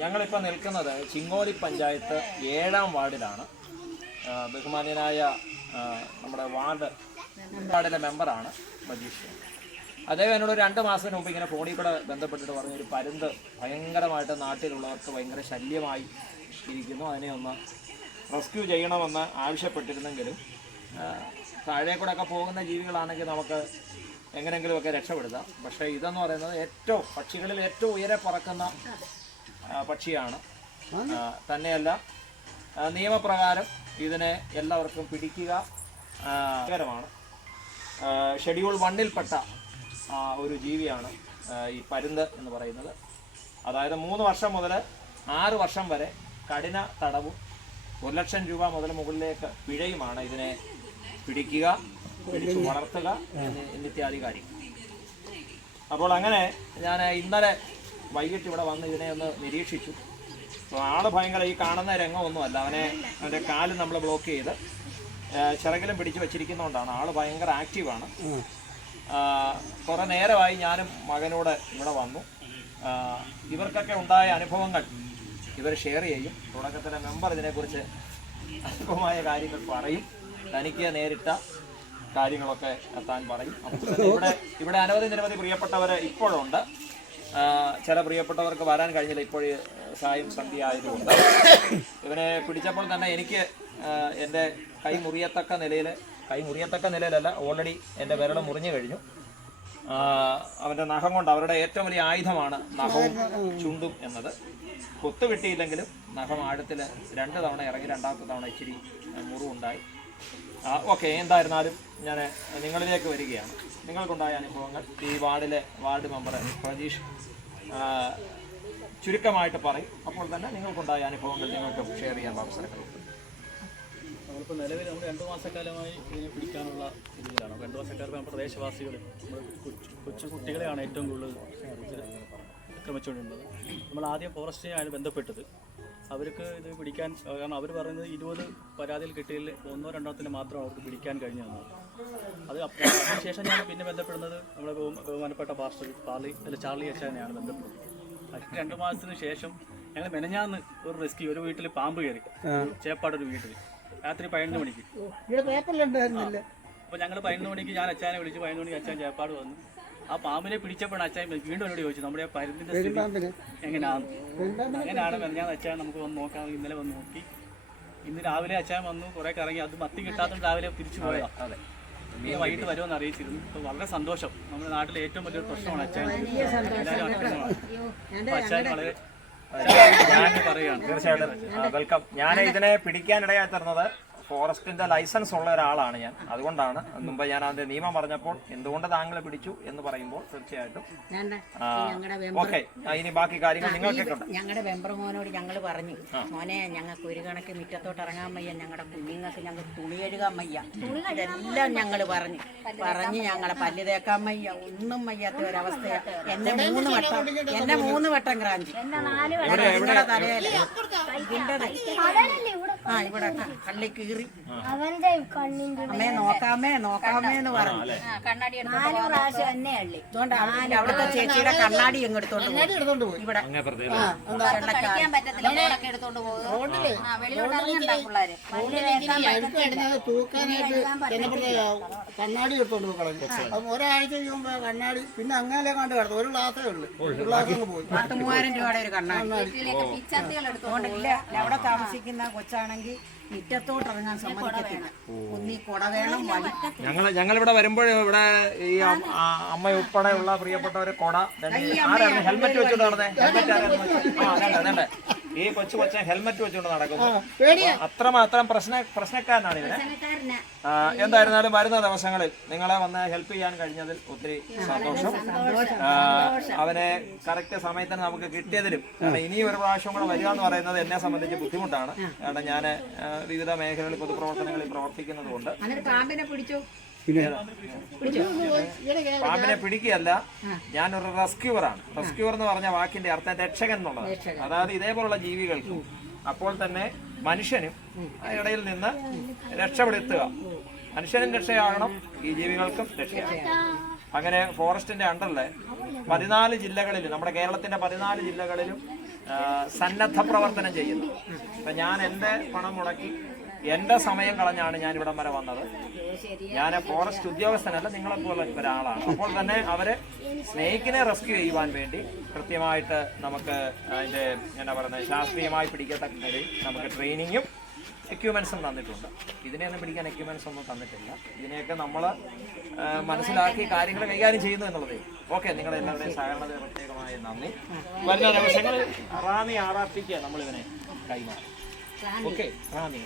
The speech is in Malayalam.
ഞങ്ങളിപ്പോൾ നിൽക്കുന്നത് ചിങ്ങോലി പഞ്ചായത്ത് 7-ാം വാർഡിലാണ്. ബഹുമാന്യനായ നമ്മുടെ വാർഡിലെ മെമ്പറാണ് മജീഷ്. അദ്ദേഹം എന്നോട് 2 മാസത്തിന് മുമ്പ് ഇങ്ങനെ ഫോണിൽ കൂടെ ബന്ധപ്പെട്ടിട്ട് പറഞ്ഞു, ഒരു പരുന്ത് ഭയങ്കരമായിട്ട് നാട്ടിലുള്ളവർക്ക് ഭയങ്കര ശല്യമായി ഇരിക്കുന്നു, അതിനെ ഒന്ന് റെസ്ക്യൂ ചെയ്യണമെന്ന് ആവശ്യപ്പെട്ടിരുന്നെങ്കിലും താഴെ കൂടെ ഒക്കെ പോകുന്ന ജീവികളാണെങ്കിൽ നമുക്ക് എങ്ങനെയെങ്കിലുമൊക്കെ രക്ഷപ്പെടുത്താം. പക്ഷേ ഇതെന്ന് പറയുന്നത് പക്ഷികളിൽ ഏറ്റവും ഉയരെ പറക്കുന്ന പക്ഷിയാണ്. തന്നെയല്ല, നിയമപ്രകാരം ഇതിനെ എല്ലാവർക്കും പിടിക്കുക മാണ്. ഷെഡ്യൂൾ 1-ൽപ്പെട്ട ഒരു ജീവിയാണ് ഈ പരുന്ത് എന്ന് പറയുന്നത്. അതായത് 3 വർഷം മുതൽ 6 വർഷം വരെ കഠിന തടവും 1 ലക്ഷം രൂപ മുതൽ മുകളിലേക്ക് പിഴയുമാണ് ഇതിനെ പിടിക്കുക, പിടിച്ചു വളർത്തുക എന്നിത്യാദി കാര്യം. അപ്പോൾ അങ്ങനെ ഞാൻ ഇന്നലെ വൈകിട്ട് ഇവിടെ വന്ന് ഇതിനെ ഒന്ന് നിരീക്ഷിച്ചു. അപ്പോൾ ആള് ഭയങ്കര, ഈ കാണുന്ന രംഗമൊന്നുമല്ല, അവൻ്റെ കാല് നമ്മൾ ബ്ലോക്ക് ചെയ്ത് ചിറകിലും പിടിച്ച് വെച്ചിരിക്കുന്നതുകൊണ്ടാണ്. ആള് ഭയങ്കര ആക്റ്റീവാണ്. കുറേ നേരമായി ഞാനും മകനോട് ഇവിടെ വന്നു. ഇവർക്കൊക്കെ ഉണ്ടായ അനുഭവങ്ങൾ ഇവർ ഷെയർ ചെയ്യും. തുടക്കത്തിലെ മെമ്പർ ഇതിനെക്കുറിച്ച് അനുഭവമായ കാര്യങ്ങൾ പറയും, തനിക്ക് നേരിട്ട കാര്യങ്ങളൊക്കെ താൻ പറയും. അപ്പോൾ ഇവിടെ നിരവധി പ്രിയപ്പെട്ടവർ ഇപ്പോഴുണ്ട്. ചില പ്രിയപ്പെട്ടവർക്ക് വരാൻ കഴിഞ്ഞില്ല, ഇപ്പോൾ സായം സന്ധ്യ ആയതുകൊണ്ട്. ഇവനെ പിടിച്ചപ്പോൾ തന്നെ എനിക്ക് എൻ്റെ കൈ മുറിയത്തക്ക നിലയിലല്ല, ഓൾറെഡി എൻ്റെ വിരൽ മുറിഞ്ഞു കഴിഞ്ഞു. അവൻ്റെ നഖം കൊണ്ട്, അവരുടെ ഏറ്റവും വലിയ ആയുധമാണ് നഖവും ചുണ്ടും എന്നത്. കൊത്തു കിട്ടിയില്ലെങ്കിലും നഖം ആഴത്തിൽ 2 തവണ ഇറങ്ങി, 2ാമത്തെ തവണ ഇച്ചിരി മുറിവുണ്ടായി. ഓക്കെ, എന്തായിരുന്നാലും ഞാൻ നിങ്ങളിലേക്ക് വരികയാണ്. നിങ്ങൾക്കുണ്ടായ അനുഭവങ്ങൾ ഈ വാർഡ് മെമ്പർ പ്രജീഷ് ചുരുക്കമായിട്ട് പറയും. അപ്പോൾ തന്നെ നിങ്ങൾക്കുണ്ടായ അനുഭവങ്ങൾ നിങ്ങൾക്ക് ഷെയർ ചെയ്യാൻ അവസരങ്ങളുണ്ട്. നമ്മളിപ്പോൾ നിലവിൽ നമ്മൾ 2 മാസക്കാലമായി ഇതിനെ പിടിക്കാനുള്ള രീതിയിലാണ്. 2 മാസക്കാലം നമ്മുടെ പ്രദേശവാസികൾ, നമ്മുടെ കൊച്ചു കുട്ടികളെയാണ് ഏറ്റവും കൂടുതൽ ആക്രമിച്ചുകൊണ്ടിരുന്നത്. നമ്മൾ ആദ്യം ഫോറസ്റ്റിനെയാണ് ബന്ധപ്പെട്ടത്. അവർക്ക് ഇത് പിടിക്കാൻ, കാരണം അവർ പറയുന്നത് 20 പരാതിയിൽ കിട്ടിയതിൽ 1-2 മാത്രം അവർക്ക് പിടിക്കാൻ കഴിഞ്ഞു തന്നത്. അതിനുശേഷം ഞാൻ പിന്നെ ബന്ധപ്പെടുന്നത് നമ്മുടെ ബഹുമാനപ്പെട്ട പാസ്റ്റർ ചാർലി അച്ചാനെയാണ് ബന്ധപ്പെടുന്നത്. 2 മാസത്തിന് ശേഷം ഞങ്ങൾ മെനഞ്ഞാന്ന് ഒരു റെസ്ക്യൂ, ഒരു വീട്ടിൽ പാമ്പ് കയറി, ചേപ്പാടൊരു വീട്ടിൽ രാത്രി 11 മണിക്ക്. അപ്പോൾ ഞങ്ങൾ 11 മണിക്ക് ഞാൻ അച്ചാനെ വിളിച്ചു. 11 മണിക്ക് അച്ചാൻ ചേപ്പാട് വന്നു. ആ പാമ്പിനെ പിടിച്ചപ്പോഴാണ് അച്ചാൻ വീണ്ടും എന്നോട് ചോദിച്ചു, നമ്മുടെ ആ പരുന്തിൻ്റെ സ്ഥിതി എങ്ങനെയാണ്. അങ്ങനെയാണ് ഞാൻ അച്ചാൻ നമുക്ക് വന്ന് നോക്കാം. ഇന്നലെ വന്ന് നോക്കി. ഇന്ന് രാവിലെ അച്ചാൻ വന്നു, കുറേ കറങ്ങി. അത് മത്തി കിട്ടാത്തത് രാവിലെ തിരിച്ചു പോയതാണ്. ഈ വൈകിട്ട് വരുമെന്ന് അറിയിച്ചിരുന്നു. അപ്പോൾ വളരെ സന്തോഷം. നമ്മുടെ നാട്ടിലെ ഏറ്റവും വലിയൊരു പ്രശ്നമാണ് അച്ചാൻ. അപ്പോൾ അച്ചാൻ വളരെ പറയുകയാണ്. തീർച്ചയായിട്ടും വെൽക്കം. ഞാൻ ഇതിനെ പിടിക്കാനിടയായി തരുന്നത് ഫോറസ്റ്റിന്റെ ലൈസൻസ് ഉള്ള ഒരാളാണ് ഞാൻ. അതുകൊണ്ടാണ് മുമ്പ് ഞാൻ അതിന്റെ നിയമം പറഞ്ഞപ്പോൾ എന്തുകൊണ്ട് താങ്കളെ പിടിച്ചു എന്ന് പറയുമ്പോൾ തീർച്ചയായിട്ടും ഓക്കെ. ഇനി ബാക്കി കാര്യങ്ങൾ നിങ്ങൾക്കൊക്കെ ഉണ്ട്. ഞങ്ങളുടെ മെമ്പർ മോനോട് ഞങ്ങൾ പറഞ്ഞു, മോനെ ഞങ്ങൾക്ക് ഒരു കണക്ക് മുറ്റത്തോട്ട് ഇറങ്ങാൻ വയ്യ, ഞങ്ങളുടെ കുഞ്ഞുങ്ങൾക്ക് ഞങ്ങൾക്ക് തുണി കഴുകാൻ വയ്യ, ഇതെല്ലാം ഞങ്ങൾ പറഞ്ഞ് ഞങ്ങളെ പല്ല് തേക്കാൻ വയ്യ, ഒന്നും വയ്യാത്ത ഒരവസ്ഥയാണ്. എന്നെ 3 വട്ടം ക്രാഞ്ചി, നിങ്ങളുടെ തലയിൽ ഇവിടെ കള്ളി കീറി അമ്മേ നോക്കാമേ എന്ന് പറഞ്ഞു. അതുകൊണ്ട് അവിടുത്തെ ചേച്ചിയുടെ കണ്ണാടി എടുത്തോണ്ട് പോയി. ഇവിടെ കണ്ണാടി എടുത്തോണ്ട് പോയി കളഞ്ഞു. അപ്പം ഒരാഴ്ച കഴിയുമ്പോ കണ്ണാടി പിന്നെ അങ്ങനെ കണ്ട് കിടന്നു. ഒരു ഗ്ലാസ്സേ ഉള്ളു, ഒരു ഗ്ലാസ് പോയി. 30,000 രൂപയുടെ ഒരു കണ്ണാടി. അതുകൊണ്ടില്ല, അവിടെ താമസിക്കുന്ന കൊച്ചാണെങ്കിൽ മുറ്റത്തോട്ട് ഇറങ്ങാൻ സമ്മതിക്കത്തില്ല. ഒന്നീ കുട വേണം, വഴി. ഞങ്ങളിവിടെ വരുമ്പോൾ ഇവിടെ ഈ അമ്മ ഉൾപ്പെടെയുള്ള പ്രിയപ്പെട്ടവര് കൊട, ഹെൽമെറ്റ് വെച്ചോണ്ട് നടന്നേ. ഹെൽമെറ്റ് ഈ കൊച്ചൻ ഹെൽമെറ്റ് വെച്ചുകൊണ്ട് നടക്കുന്നു. അത്രമാത്രം പ്രശ്നക്കാരനാണ് ഇതിനെ. എന്തായിരുന്നാലും വരുന്ന ദിവസങ്ങളിൽ നിങ്ങളെ വന്ന് ഹെൽപ്പ് ചെയ്യാൻ കഴിഞ്ഞതിൽ ഒത്തിരി സന്തോഷം. അവനെ കറക്റ്റ് സമയത്തിന് നമുക്ക് കിട്ടിയതിലും. കാരണം ഇനി ഒരു പ്രാവശ്യം കൂടെ വരിക എന്ന് പറയുന്നത് എന്നെ സംബന്ധിച്ച് ബുദ്ധിമുട്ടാണ്. കാരണം ഞാൻ വിവിധ മേഖലകളിൽ പൊതുപ്രവർത്തനങ്ങളിൽ പ്രവർത്തിക്കുന്നത് കൊണ്ട്. പാമ്പിനെ പിടിക്കുകയല്ല, ഞാനൊരു റെസ്ക്യൂവറാണ്. റെസ്ക്യൂവർ എന്ന് പറഞ്ഞ വാക്കിന്റെ അർത്ഥം രക്ഷകൻ എന്നുള്ളത്. അതായത് ഇതേപോലുള്ള ജീവികൾക്കും അപ്പോൾ തന്നെ മനുഷ്യനും ഇടയിൽ നിന്ന് രക്ഷപ്പെടുത്തുക. മനുഷ്യനും രക്ഷയാകണം, ഈ ജീവികൾക്കും രക്ഷയാകണം. അങ്ങനെ ഫോറസ്റ്റിന്റെ അണ്ടറില് 14 ജില്ലകളിലും, നമ്മുടെ കേരളത്തിന്റെ 14 ജില്ലകളിലും സന്നദ്ധ പ്രവർത്തനം ചെയ്യുന്നു. അപ്പം ഞാൻ എൻ്റെ പണം മുടക്കി എൻ്റെ സമയം കളഞ്ഞാണ് ഞാൻ ഇവിടം വരെ വന്നത്. ഞാൻ ഫോറസ്റ്റ് ഉദ്യോഗസ്ഥനല്ല, നിങ്ങളെപ്പോലെ ഒരാളാണ്. അപ്പോൾ തന്നെ അവരെ സ്നേഹിക്കിനെ റെസ്ക്യൂ ചെയ്യുവാൻ വേണ്ടി കൃത്യമായിട്ട് നമുക്ക് അതിൻ്റെ എന്താ പറയുന്നത് ശാസ്ത്രീയമായി പിടിക്കത്തക്ക നിലയിൽ നമുക്ക് ട്രെയിനിങ്ങും എക്യുപ്മെൻസും തന്നിട്ടുണ്ട്. ഇതിനെയൊന്നും പിടിക്കാൻ എക്യുപ്മെൻസ് ഒന്നും തന്നിട്ടില്ല. ഇതിനെയൊക്കെ നമ്മൾ മനസ്സിലാക്കി കാര്യങ്ങൾ കൈകാര്യം ചെയ്യുന്നു എന്നുള്ളതേ. ഓക്കെ, നിങ്ങളുടെ എല്ലാവരുടെയും സഹകരണത്തിന് പ്രത്യേകമായ നന്ദി. വരുന്ന നിമിഷങ്ങളിൽ റാന്നി RRTക്ക് നമ്മളിവനെ കൈമാറും. ഓക്കെ, റാന്നി